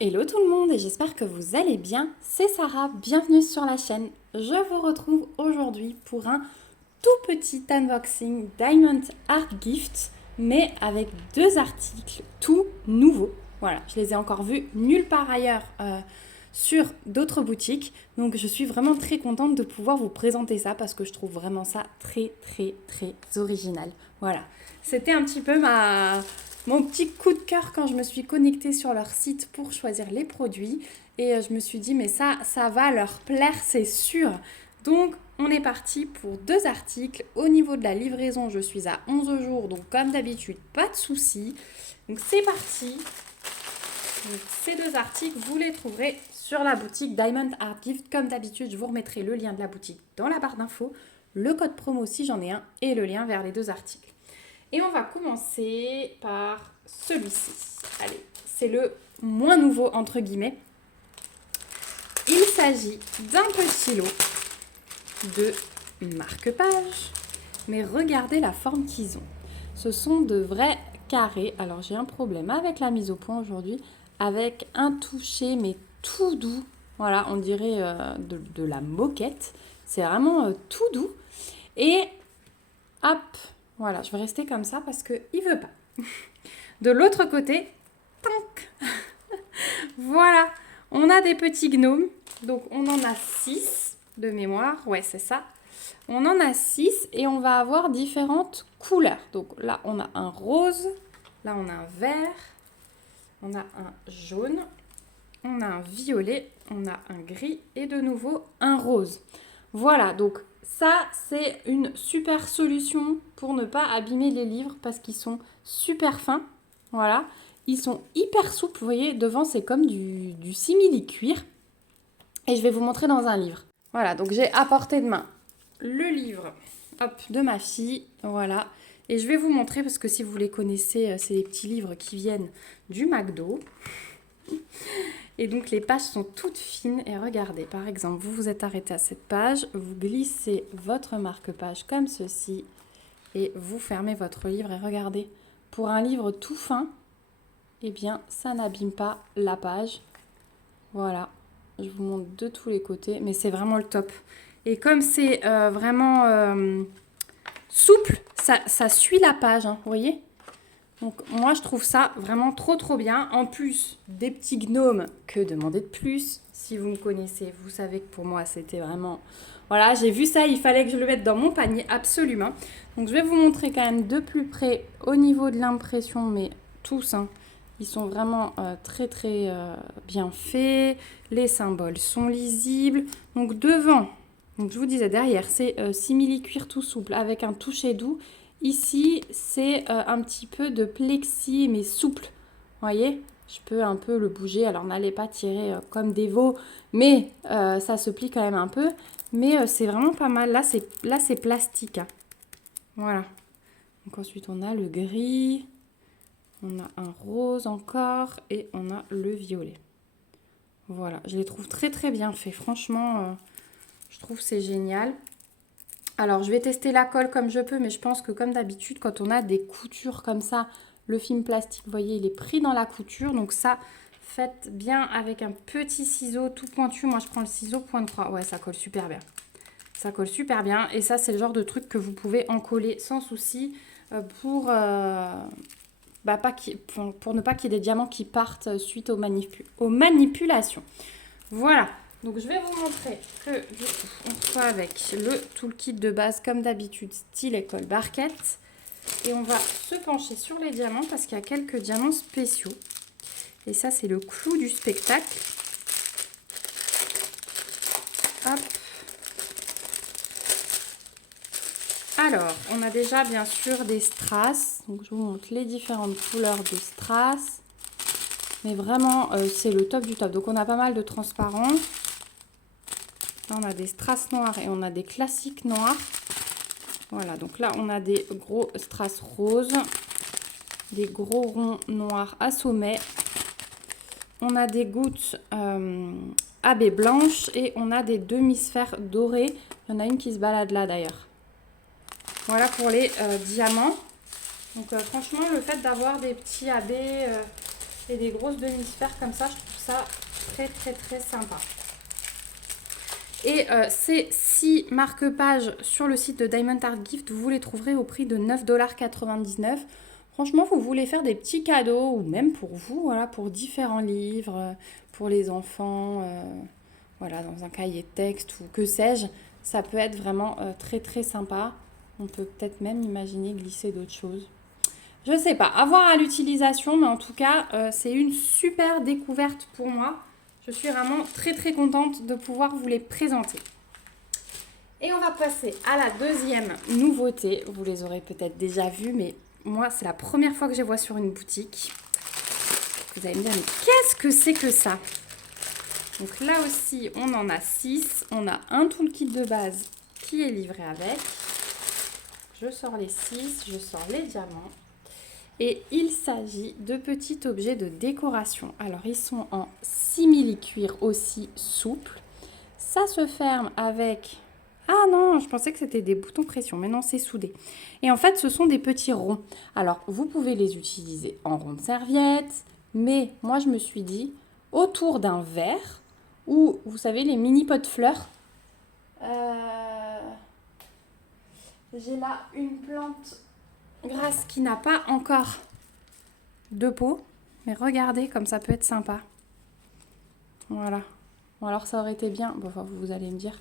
Hello tout le monde et j'espère que vous allez bien. C'est Sarah, bienvenue sur la chaîne. Je vous retrouve aujourd'hui pour un tout petit unboxing Diamond Art Gift, mais avec deux articles tout nouveaux. Voilà, je les ai encore vus nulle part ailleurs sur d'autres boutiques. Donc je suis vraiment très contente de pouvoir vous présenter ça parce que je trouve vraiment ça très original. Voilà, c'était un petit peu mon petit coup de cœur quand je me suis connectée sur leur site pour choisir les produits. Et je me suis dit, mais ça va leur plaire, c'est sûr. Donc, on est parti pour deux articles. Au niveau de la livraison, je suis à 11 jours. Donc, comme d'habitude, pas de souci. Donc, c'est parti. Donc, ces deux articles, vous les trouverez sur la boutique Diamond Art Gift. Comme d'habitude, je vous remettrai le lien de la boutique dans la barre d'infos, le code promo si j'en ai un et le lien vers les deux articles. Et on va commencer par celui-ci. Allez, c'est le moins nouveau entre guillemets. Il s'agit d'un petit lot de marque-pages. Mais regardez la forme qu'ils ont. Ce sont de vrais carrés. Alors j'ai un problème avec la mise au point aujourd'hui, avec un toucher mais tout doux. Voilà, on dirait de la moquette. C'est vraiment tout doux. Et hop, voilà, je vais rester comme ça parce qu'il ne veut pas. De l'autre côté, tank. Voilà, on a des petits gnomes. Donc on en a 6 de mémoire. Ouais, c'est ça. On en a 6 et on va avoir différentes couleurs. Donc là, on a un rose. Là, on a un vert. On a un jaune. On a un violet. On a un gris. Et de nouveau, un rose. Voilà, donc ça, c'est une super solution pour ne pas abîmer les livres parce qu'ils sont super fins. Voilà. Ils sont hyper souples. Vous voyez, devant, c'est comme du simili-cuir. Et je vais vous montrer dans un livre. Voilà, donc j'ai à portée de main le livre de ma fille. Voilà. Et je vais vous montrer, parce que si vous les connaissez, c'est des petits livres qui viennent du McDo. Et donc les pages sont toutes fines. Et regardez, par exemple, vous vous êtes arrêté à cette page, vous glissez votre marque-page comme ceci. Et vous fermez votre livre. Et regardez, pour un livre tout fin, eh bien, ça n'abîme pas la page. Voilà. Je vous montre de tous les côtés, mais c'est vraiment le top. Et comme c'est vraiment souple, ça suit la page, hein, vous voyez. Donc moi, je trouve ça vraiment trop bien. En plus des petits gnomes, que demander de plus? Si vous me connaissez, vous savez que pour moi, c'était vraiment... Voilà, j'ai vu ça, il fallait que je le mette dans mon panier, absolument. Donc je vais vous montrer quand même de plus près au niveau de l'impression, mais tous, hein. Ils sont vraiment très bien faits. Les symboles sont lisibles. Donc devant, donc je vous disais derrière, c'est simili-cuir tout souple avec un toucher doux. Ici, c'est un petit peu de plexi mais souple. Vous voyez, je peux un peu le bouger. Alors n'allez pas tirer comme des veaux, mais ça se plie quand même un peu. Mais c'est vraiment pas mal. Là, c'est plastique, hein. Voilà. Donc ensuite, on a le gris. On a un rose encore et on a le violet. Voilà, je les trouve très bien faits. Franchement, je trouve c'est génial. Alors, je vais tester la colle comme je peux, mais je pense que comme d'habitude, quand on a des coutures comme ça, le film plastique, vous voyez, il est pris dans la couture. Donc ça, faites bien avec un petit ciseau tout pointu. Moi, je prends le ciseau pointe 3. Ouais, ça colle super bien. Ça colle super bien. Et ça, c'est le genre de truc que vous pouvez en coller sans souci pour pour ne pas qu'il y ait des diamants qui partent suite aux manipulations. Voilà, donc je vais vous montrer que du coup, on reçoit avec le toolkit de base comme d'habitude, style école barquette. Et on va se pencher sur les diamants parce qu'il y a quelques diamants spéciaux. Et ça, c'est le clou du spectacle. Hop. Alors, on a déjà bien sûr des strass. Donc, je vous montre les différentes couleurs de strass. Mais vraiment, c'est le top du top. Donc, on a pas mal de transparents. Là, on a des strass noirs et on a des classiques noirs. Voilà, donc là, on a des gros strass roses. Des gros ronds noirs à sommet. On a des gouttes à baies blanches. Et on a des demi-sphères dorées. Il y en a une qui se balade là, d'ailleurs. Voilà pour les diamants. Donc franchement, le fait d'avoir des petits abbés et des grosses demi-sphères comme ça. Je trouve ça très très très sympa. Et ces 6 marque-pages sur le site de Diamond Art Gift, vous les trouverez au prix de 9,99 $. Franchement, vous voulez faire des petits cadeaux ou même pour vous, voilà, pour différents livres, pour les enfants, voilà, dans un cahier de texte ou que sais-je, ça peut être vraiment très très sympa. On peut peut-être même imaginer glisser d'autres choses. Je sais pas, à voir à l'utilisation, mais en tout cas, c'est une super découverte pour moi. Je suis vraiment très très contente de pouvoir vous les présenter. Et on va passer à la deuxième nouveauté. Vous les aurez peut-être déjà vues, mais moi, c'est la première fois que je les vois sur une boutique. Vous allez me dire, mais qu'est-ce que c'est que ça? Donc là aussi, on en a 6. On a un toolkit de base qui est livré avec. Je sors les 6, je sors les diamants. Et il s'agit de petits objets de décoration. Alors, ils sont en simili-cuir aussi souple. Ça se ferme avec... Ah non, je pensais que c'était des boutons pression, mais non, c'est soudé. Et en fait, ce sont des petits ronds. Alors, vous pouvez les utiliser en rond de serviette, mais moi, je me suis dit, autour d'un verre, ou, vous savez, les mini pots de fleurs. J'ai là une plante grasse qui n'a pas encore de pot, mais regardez comme ça peut être sympa. Voilà. Bon, alors ça aurait été bien, bon, enfin, vous allez me dire,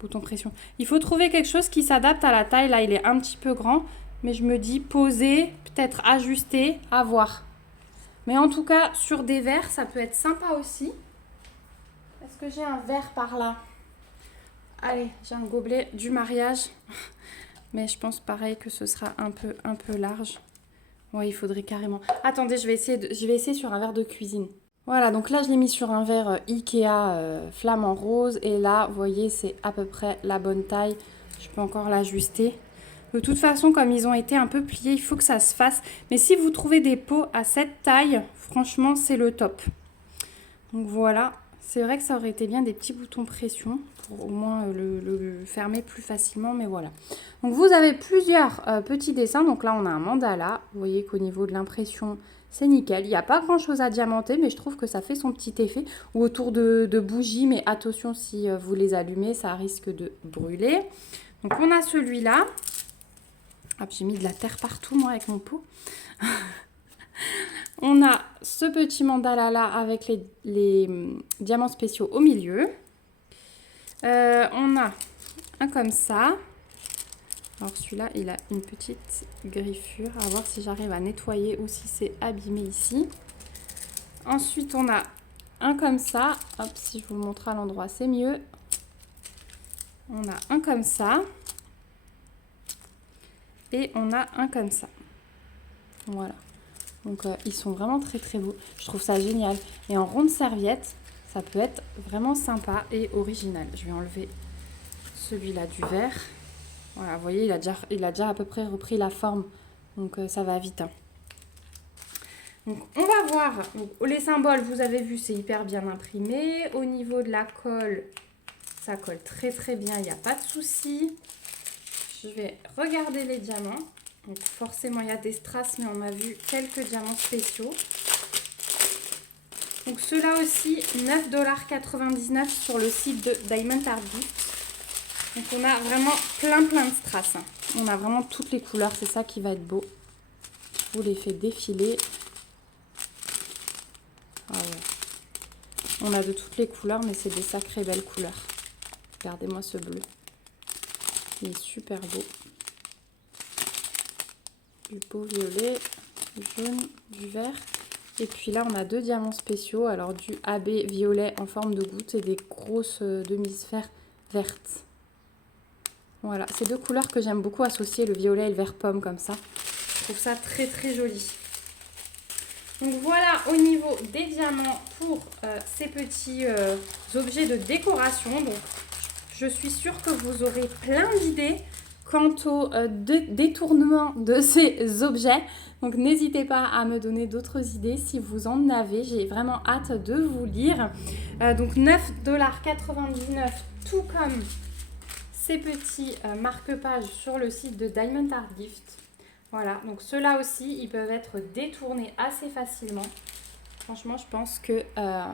bouton pression. Il faut trouver quelque chose qui s'adapte à la taille. Là, il est un petit peu grand, mais je me dis poser, peut-être ajuster, à voir. Mais en tout cas, sur des verres, ça peut être sympa aussi. Est-ce que j'ai un verre par là? Allez, j'ai un gobelet du mariage. Mais je pense pareil que ce sera un peu large. Ouais, il faudrait carrément... Attendez, je vais essayer sur un verre de cuisine. Voilà, donc là, je l'ai mis sur un verre Ikea flamant rose. Et là, vous voyez, c'est à peu près la bonne taille. Je peux encore l'ajuster. De toute façon, comme ils ont été un peu pliés, il faut que ça se fasse. Mais si vous trouvez des pots à cette taille, franchement, c'est le top. Donc voilà, c'est vrai que ça aurait été bien des petits boutons pression pour au moins le fermer plus facilement, mais voilà. Donc vous avez plusieurs petits dessins. Donc là, on a un mandala. Vous voyez qu'au niveau de l'impression, c'est nickel. Il n'y a pas grand-chose à diamanter, mais je trouve que ça fait son petit effet. Ou autour de bougies, mais attention, si vous les allumez, ça risque de brûler. Donc on a celui-là. Hop, j'ai mis de la terre partout, moi, avec mon pot. On a ce petit mandala là avec les diamants spéciaux au milieu. On a un comme ça. Alors celui-là, il a une petite griffure. À voir si j'arrive à nettoyer ou si c'est abîmé ici. Ensuite, on a un comme ça. Hop, si je vous le montre à l'endroit, c'est mieux. On a un comme ça. Et on a un comme ça. Voilà. Donc ils sont vraiment très très beaux. Je trouve ça génial. Et en ronde serviette, ça peut être vraiment sympa et original. Je vais enlever celui-là du verre. Voilà, vous voyez, il a déjà à peu près repris la forme. Donc ça va vite. Hein. Donc on va voir. Donc, les symboles, vous avez vu, c'est hyper bien imprimé. Au niveau de la colle, ça colle très très bien. Il n'y a pas de souci. Je vais regarder les diamants. Donc forcément, il y a des strass, mais on a vu quelques diamants spéciaux. Donc ceux-là aussi, 9,99 $ sur le site de Diamond Art Gift. Donc on a vraiment plein de strass. Hein. On a vraiment toutes les couleurs, c'est ça qui va être beau. Je vous les fais défiler. Ah ouais. On a de toutes les couleurs, mais c'est des sacrées belles couleurs. Regardez-moi ce bleu. Il est super beau. Du beau violet, du jaune, du vert. Et puis là, on a 2 diamants spéciaux. Alors du AB violet en forme de goutte et des grosses demi-sphères vertes. Voilà, c'est 2 couleurs que j'aime beaucoup associer, le violet et le vert pomme comme ça. Je trouve ça très très joli. Donc voilà au niveau des diamants pour ces petits objets de décoration. Donc je suis sûre que vous aurez plein d'idées quant au détournement de ces objets. Donc n'hésitez pas à me donner d'autres idées si vous en avez. J'ai vraiment hâte de vous lire. Donc 9,99 $, tout comme ces petits marque-pages sur le site de Diamond Art Gift. Voilà, donc ceux-là aussi, ils peuvent être détournés assez facilement. franchement, je pense que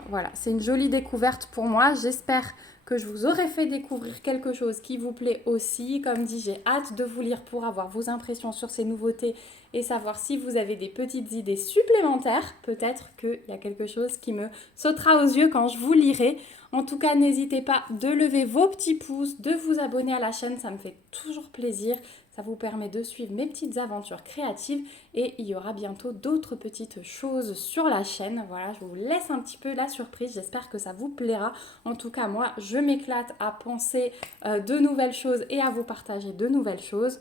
voilà, c'est une jolie découverte pour moi. J'espère que je vous aurai fait découvrir quelque chose qui vous plaît aussi. Comme dit, j'ai hâte de vous lire pour avoir vos impressions sur ces nouveautés et savoir si vous avez des petites idées supplémentaires. Peut-être qu'il y a quelque chose qui me sautera aux yeux quand je vous lirai. En tout cas, n'hésitez pas de lever vos petits pouces, de vous abonner à la chaîne, ça me fait toujours plaisir. Ça vous permet de suivre mes petites aventures créatives et il y aura bientôt d'autres petites choses sur la chaîne. Voilà, je vous laisse un petit peu la surprise. J'espère que ça vous plaira. En tout cas, moi, je m'éclate à penser de nouvelles choses et à vous partager de nouvelles choses.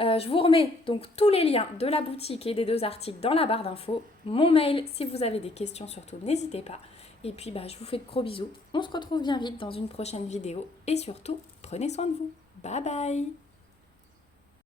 Je vous remets donc tous les liens de la boutique et des 2 articles dans la barre d'infos. Mon mail, si vous avez des questions surtout, n'hésitez pas. Et puis, je vous fais de gros bisous. On se retrouve bien vite dans une prochaine vidéo. Et surtout, prenez soin de vous. Bye bye!